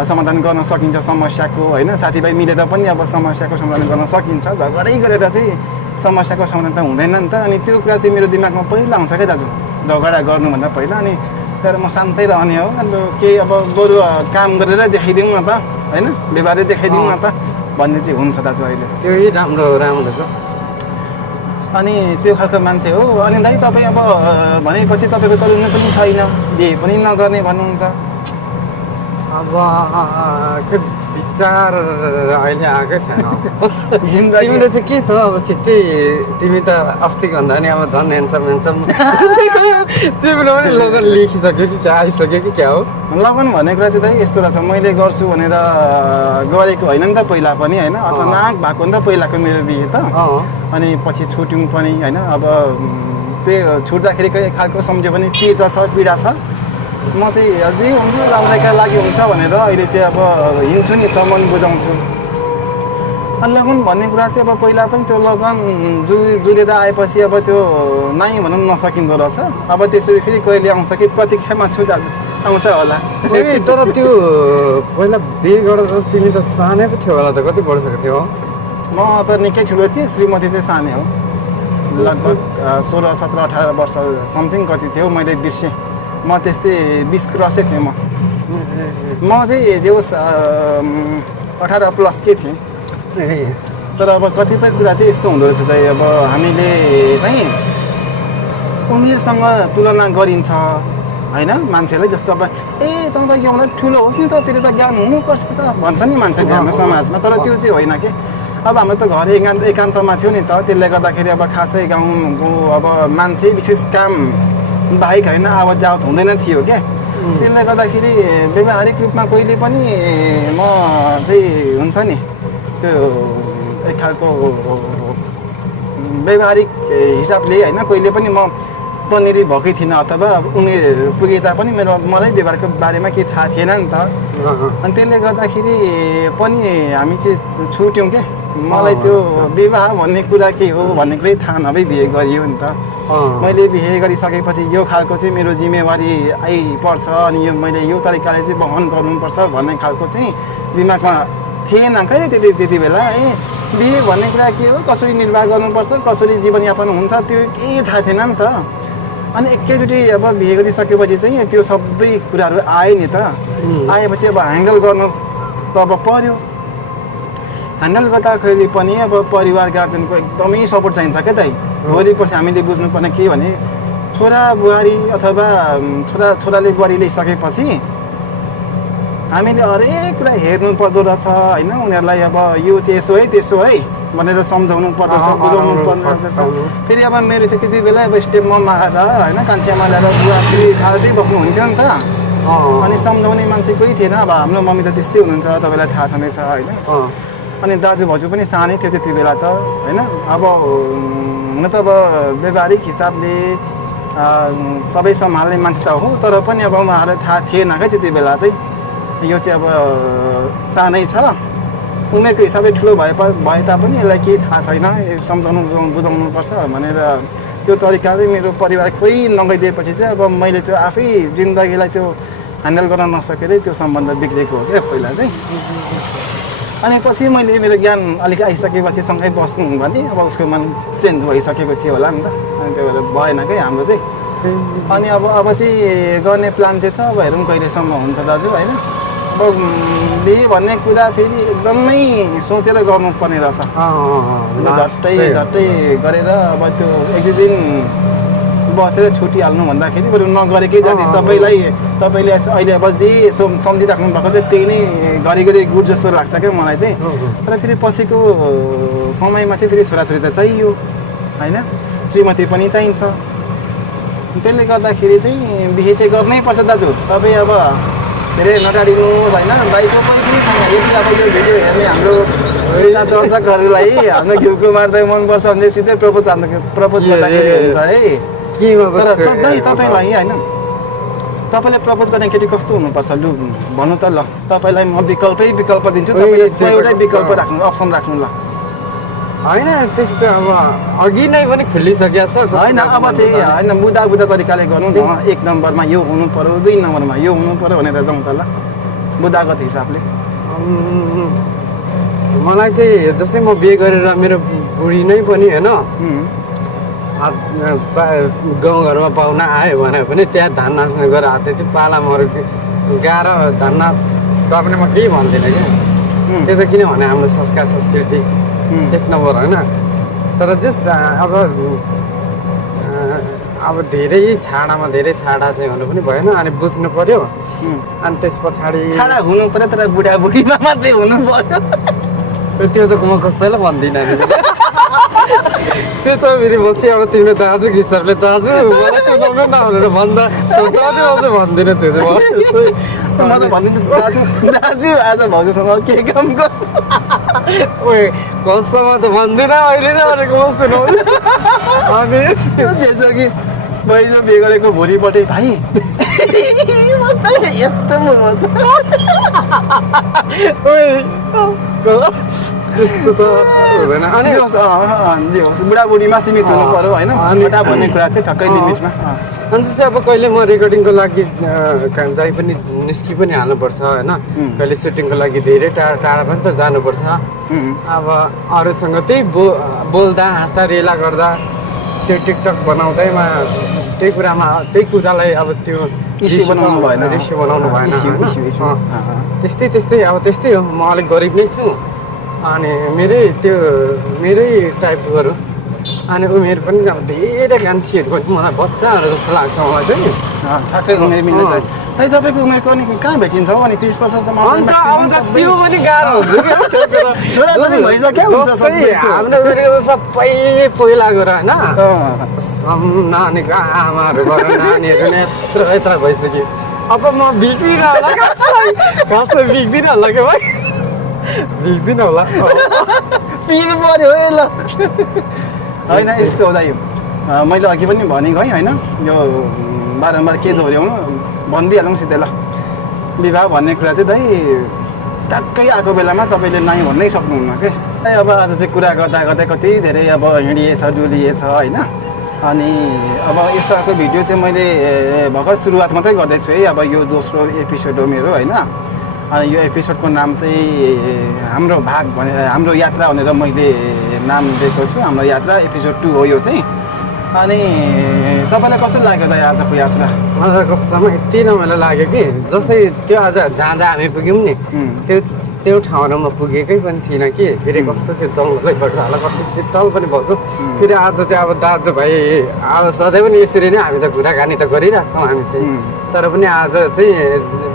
समाधान गर्न सकिन्छ समस्याको होइन साथीभाइ मिलेर पनि अब समस्याको समाधान गर्न सकिन्छ झगडै गरेर चाहिँ समस्याको समाधान त हुँदैन नि त अनि त्यो कुरा चाहिँ मेरो दिमागमा पहिला आउँछ क्या दाजु झगडा गर्नुभन्दा पहिला अनि तर म शान्तै रहने हो अन्त केही अब बरु काम गरेर देखाइदिउँ न त होइन व्यवहारै देखाइदिउँ न त भन्ने चाहिँ हुन्छ दाजु अहिले त्यही राम्रो छ अनि त्यो खालको मान्छे हो अनि दाइ तपाईँ अब भनेपछि तपाईँको त रुनु पनि छैन बिहे पनि नगर्ने भन्नुहुन्छ अब विचार अहिले आएकै छैन तिमीले चाहिँ के छ अब छिट्टै तिमी त अस्तिको भन्दा नि अब झन् हेन्सम तिमीले पनि लगन लेखिसक्यो कि क्या आइसक्यो कि क्या हो लगन भन्ने कुरा चाहिँ दाइ यस्तो रहेछ मैले गर्छु भनेर गरेको होइन नि त पहिला पनि होइन अचानक भएको नि त पहिलाको मेरो बिहे त अनि पछि छुट्यौँ पनि होइन अब त्यो छुट्दाखेरि एक खालको सम्झ्यो भने पीडा छ म चाहिँ अझै हुन्छु लाउँदाका लागि हुन्छ भनेर अहिले चाहिँ अब हिँड्छु नि त मन बुझाउँछु अनि लगन भन्ने कुरा चाहिँ अब पहिला पनि त्यो लगन जुलेर आएपछि अब त्यो नाइ भनौँ नसकिँदो रहेछ अब त्यसरी फेरि कहिले आउँछ कि प्रतीक्षामा छु दाजु आउँछ होला तर त्यो पहिला बिहे गर्दा तिमी त सानै पो थियो होला त कति वर्षको थियो म त निकै ठुलो थिएँ श्रीमती चाहिँ सानै हो लगभग 16, 17, 18 वर्ष समथिङ कति थियो मैले बिर्सेँ म त्यस्तै 20 क्रसै थिएँ म चाहिँ जे होस् 18 प्लस के थिएँ तर अब कतिपय कुरा चाहिँ यस्तो हुँदो रहेछ चाहिँ अब हामीले चाहिँ उमेरसँग तुलना गरिन्छ होइन मान्छेलाई जस्तो अब त त योभन्दा ठुलो होस् नि त तेरो त ज्ञान हुनुपर्छ त भन्छ नि मान्छेले हाम्रो समाजमा तर त्यो चाहिँ होइन कि अब हाम्रो त घर एकान्तमा थियो नि त त्यसले गर्दाखेरि अब खासै गाउँको अब मान्छे विशेष काम बाहेक होइन आवत जावत हुँदैन थियो क्या त्यसले गर्दाखेरि व्यावहारिक रूपमा कहिले पनि म चाहिँ हुन्छ नि त्यो एक खालको व्यावहारिक हिसाबले होइन कहिले पनि म पनेरी भएकै थिइनँ अथवा उमेर पुगे तापनि मलाई व्यवहारको बारेमा केही थाहा थिएन नि त। अनि त्यसले गर्दाखेरि पनि हामी चाहिँ छुट्यौँ क्या। मलाई त्यो विवाह भन्ने कुरा के हो भन्ने कुरै थाहा नभई बिहे गरियो नि त। मैले बिहे गरिसकेपछि यो खालको चाहिँ मेरो जिम्मेवारी आइपर्छ अनि यो मैले यो तरिकाले चाहिँ वहन गर्नुपर्छ भन्ने खालको चाहिँ दिमागमा थिएन कहिले त्यति बेला बिहे भन्ने कुरा के हो, कसरी निर्वाह गर्नुपर्छ, कसरी जीवनयापन हुन्छ त्यो केही थाहा थिएन नि त। अनि एकैचोटि अब बिहे गरिसकेपछि चाहिँ त्यो सबै कुराहरू आयो नि त। आएपछि अब ह्यान्डल गर्नु त अब पर्यो। ह्यान्डल गर्दाखेरि पनि अब परिवार गार्जेनको एकदमै सपोर्ट चाहिन्छ क्या दाइ। भोलि पर्सि हामीले बुझ्नुपर्ने के भने छोरा बुहारी अथवा छोराले बुहारी ल्याइसकेपछि हामीले हरेक कुरा हेर्नु पर्दो रहेछ होइन। उनीहरूलाई अब यो चाहिँ यसो है त्यसो है भनेर सम्झाउनु पर्दछ, बुझाउनु पर्दो रहेछ। फेरि अब मेरो चाहिँ त्यति बेला अब स्टेपमा आएर होइन कान्छियामा ल्याएर बुवा फेरि फाल्टै बस्नुहुन्थ्यो नि त। अनि सम्झाउने मान्छे कोही थिएन। अब हाम्रो मम्मी त त्यस्तै हुनुहुन्छ, तपाईँलाई थाहा छँदैछ होइन। अनि दाजुभाउजू पनि सानै थियो त्यति बेला त होइन। अब हुन त अब व्यवहारिक हिसाबले सबै सम्हाल्ने मान्छे त हो, तर पनि अब उहाँहरूलाई थाहा थिएन क्या त्यति बेला चाहिँ यो चाहिँ अब सानै छ। उमेरको हिसाबले ठुलो भए तापनि यसलाई केही थाहा छैन, सम्झाउनु बुझाउनुपर्छ भनेर त्यो तरिकाले मेरो परिवार कोही नगइदिएपछि चाहिँ अब मैले त्यो आफै जिन्दगीलाई त्यो ह्यान्डल गर्न नसकेरै त्यो सम्बन्ध बिग्रेको हो क्या पहिला चाहिँ। अनि पछि मैले मेरो ज्ञान अलिक आइसकेपछि सँगै बस्नु भने अब उसको मन चेन्ज भइसकेको थियो होला नि त। अनि त्यो भएर भएन क्या हाम्रो चाहिँ। अनि अब चाहिँ गर्ने प्लान चाहिँ छ, अब हेरौँ कहिलेसम्म हुन्छ दाजु होइन। अब बिहे भन्ने कुरा फेरि एकदमै सोचेर गर्नुपर्ने रहेछ। झट्टै गरेर अब त्यो एक दुई दिन बसेर छुटिहाल्नु भन्दाखेरि बरु नगरेकै जाति। तपाईँले अहिले अब जे यसो सम्झिराख्नु भएको चाहिँ त्यही नै घरिघरि गुड जस्तो लाग्छ क्या मलाई चाहिँ। तर फेरि पछिको समयमा चाहिँ फेरि छोराछोरी त चाहियो होइन, श्रीमती पनि चाहिन्छ। त्यसले गर्दाखेरि चाहिँ बिहे चाहिँ गर्नै पर्छ दाजु। तपाईँ अब धेरै नटाडिनुहोस् होइन। दाइको पनि छैन यदि अब यो भिडियो हेर्ने हाम्रो दर्शकहरूलाई हाम्रो घिउकुमार दाइ मनपर्छ भने सिधै प्रपोज गर्दाखेरि हुन्छ है। तर दाइ तपाईँलाई होइन, तपाईँलाई प्रपोज गर्ने केटी कस्तो हुनुपर्छ लु भन्नु त ल। तपाईँलाई म विकल्प दिन्छु, तपाईँले 100वटै विकल्प राख्नु, अप्सन राख्नु ल। होइन त्यस्तो अब अघि नै पनि खुलिसकेको छ होइन। अब चाहिँ होइन बुदा तरिकाले गर्नु न। 1 नम्बरमा यो हुनु पर्यो, 2 नम्बरमा यो हुनु पर्यो भनेर जाउँ त ल बुदागत हिसाबले। मलाई चाहिँ जस्तै म बिहे गरेर मेरो बुढी नै पनि होइन गाउँघरमा पाहुना आयो भने पनि त्यहाँ धान नाच्न गएर त्यति पालामहरू गाएर धान नाच पनि म केही भन्दिनँ क्या। त्यो त किनभने हाम्रो संस्कार संस्कृति 1 नम्बर होइन। तर जस अब धेरै छाडा चाहिँ हुनु पनि भएन। अनि बुझ्नु पर्यो। अनि त्यस पछाडि छाडा हुनु पर्यो तर बुढाबुढीमा मात्रै हुनु पर्यो। त्यो त म कसैलाई भन्दिनँ नि। त्यो त फेरि म चाहिँ अब तिम्रो दाजुको हिसाबले दाजु मलाई सुनाउनु न भनेर भन्दा सुनाउने अझै भन्दिनँ। त्यो चाहिँ म त भनिदिन्छु दाजु आज भाउजूसँग के काम गर्नु कसैमा त भन्दिनँ अहिले नै भनेको म सुनाउँछु। अनि त्यसो कि पहिलो बिहे गरेको भोलिपल्टै भाइ यस्तो त्यस्तो त हुँदैन। अनि बुढाबुढीमा सीमित हुनु पर्यो होइन। मोटा भन्ने कुरा चाहिँ ठक्कै लिमिटमा। अनि जस्तै अब कहिले म रेकर्डिङको लागि जहीँ पनि निस्कि पनि हाल्नुपर्छ होइन। कहिले सुटिङको लागि धेरै टाढा पनि त जानुपर्छ। अब अरूसँग त्यही बोल्दा हाँस्दा रेला गर्दा त्यो टिकटक बनाउँदैमा त्यही कुरालाई अब त्यो इस्यु बनाउनु भएन। त्यस्तै अब त्यस्तै हो। म अलिक गरिब नै छु अनि मेरै टाइपकोहरू। अनि उमेर पनि अब धेरै मान्छेहरू पनि मलाई बच्चाहरू जस्तो लाग्छ मलाई चाहिँ। ठ्याक्कै उमेर मिल्नु चाहिँ त्यही तपाईँको उमेरको अनि कहाँ भेटिन्छ हो? अनि 30 वर्षसम्म त्यो पनि गाह्रो हुन्छ क्या। छोराछोरी भइसक्यो हुन्छ हाम्रो उमेरको त सबै पहिला गएर होइन नानीको आमाहरूबाट नानीहरू यत्र भइसक्यो। अब म बिग्दिनँ होला खासै बिग्दिनँ होला क्या भाइ, बिग्दिनँ होला। पिर पर्यो है ल होइन यस्तो हुँदा यो मैले अघि पनि भनेको है होइन यो बारम्बार के दोहोऱ्याउनु भनिदिइहालौँ सिधै ल विवाह भन्ने कुरा चाहिँ दाइ ट्याक्कै आएको बेलामा तपाईँले नाइ भन्नै सक्नुहुन्न के अब आज चाहिँ कुरा गर्दा गर्दै कति धेरै अब हिँडिएछ डुलिएछ होइन अनि अब यस्तो खालको भिडियो चाहिँ मैले भर्खर सुरुवात मात्रै गर्दैछु है अब यो दोस्रो एपिसोड हो मेरो होइन अनि यो एपिसोडको नाम चाहिँ हाम्रो भाग भने हाम्रो यात्रा भनेर मैले नाम दिएको छु हाम्रो यात्रा एपिसोड 2 हो यो चाहिँ अनि तपाईँलाई कस्तो लाग्यो त आजको यात्रा मलाई कस्तोमा यति रमाइलो लाग्यो कि जस्तै त्यो आज जहाँ जहाँ हामी पुग्यौँ नि त्यो ठाउँमा पुगेकै पनि थिइनँ कि फेरि कस्तो त्यो जङ्गलै भएर कति शीतल पनि भएको फेरि आज चाहिँ अब दाजुभाइ अब सधैँ पनि यसरी नै हामी त कुराकानी त गरिरहेको छौँ हामी चाहिँ तर पनि आज चाहिँ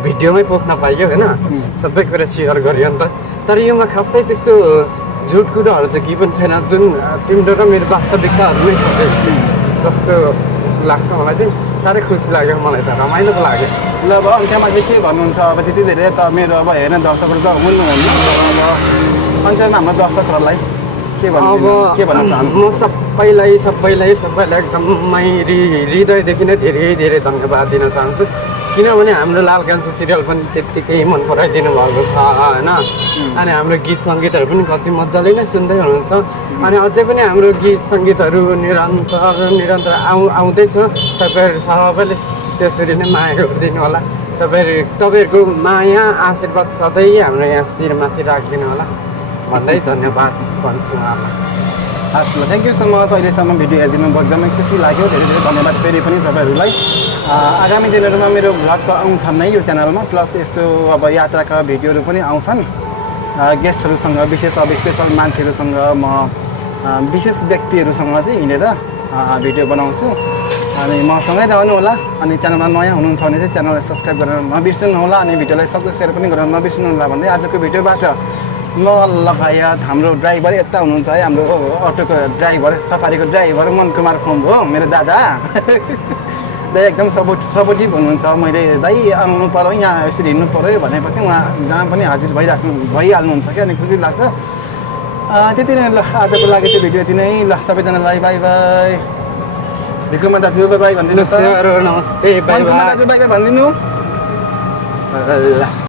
भिडियोमै पोख्न पाइयो होइन सबै कुरा सेयर गरियो नि त तर योमा खासै त्यस्तो झुट कुराहरू चाहिँ केही पनि छैन जुन तिम्रो र मेरो वास्तविकताहरू नै छ जस्तो लाग्छ मलाई चाहिँ साह्रै खुसी लाग्यो मलाई त रमाइलो पो लाग्यो ल अब अन्त्यमा चाहिँ के भन्नुहुन्छ अब त्यति धेरै त मेरो अब हेर्ने दर्शकहरू त हुनुहुन्न अब अन्त्यमा हाम्रो दर्शकहरूलाई के भन्न चाहनुहुन्छ म सबैलाई एकदमै हृदयदेखि नै धेरै धेरै धन्यवाद दिन चाहन्छु किनभने हाम्रो लालकान्छी सिरियल पनि त्यत्तिकै मन पराइदिनु भएको छ होइन अनि हाम्रो गीत सङ्गीतहरू पनि कति मजाले नै सुन्दै हुनुहुन्छ अनि अझै पनि हाम्रो गीत सङ्गीतहरू निरन्तर आउँदैछ तपाईँहरू सबैले त्यसरी नै माया गरिदिनु होला तपाईँहरूको माया आशीर्वाद सधैँ हाम्रो यहाँ शिरमाथि राखिदिनु होला भन्दै धन्यवाद भन्छु उहाँलाई हस् ल थ्याङ्क यू सो मच अहिलेसम्म भिडियो हेरिदिनु भयो एकदमै खुसी लाग्यो धेरै धेरै धन्यवाद फेरि पनि तपाईँहरूलाई आगामी दिनहरूमा मेरो भ्लग त आउँछन् नै यो च्यानलमा प्लस यस्तो अब यात्राका भिडियोहरू पनि आउँछन् गेस्टहरूसँग विशेष अब स्पेसल मान्छेहरूसँग म विशेष व्यक्तिहरूसँग चाहिँ हिँडेर भिडियो बनाउँछु अनि मसँगै रहनु होला अनि च्यानलमा नयाँ हुनुहुन्छ भने चाहिँ च्यानललाई सब्सक्राइब गरेर नबिर्सनु होला अनि भिडियोलाई सक्दो सेयर पनि गरेर नबिर्सनु होला भन्दै आजको भिडियोबाट म लगायत हाम्रो ड्राइभर यता हुनुहुन्छ है हाम्रो अटोको ड्राइभर सफारीको ड्राइभर मन कुमार खुम्बु हो मेरो दादा दाइ एकदम सपोर्टिभ हुनुहुन्छ मैले दाइ आउनु पऱ्यो यहाँ यसरी हिँड्नु पऱ्यो भनेपछि उहाँ जहाँ पनि हाजिर भइहाल्नुहुन्छ क्या अनि खुसी लाग्छ त्यति नै ल आजको लागि चाहिँ भिडियो यति नै ल सबैजनालाई बाई बाई भिकुमा दाजु बाई बाई भनिदिनु नमस्ते बाई बाई दाजु बाई बाई भनिदिनु ल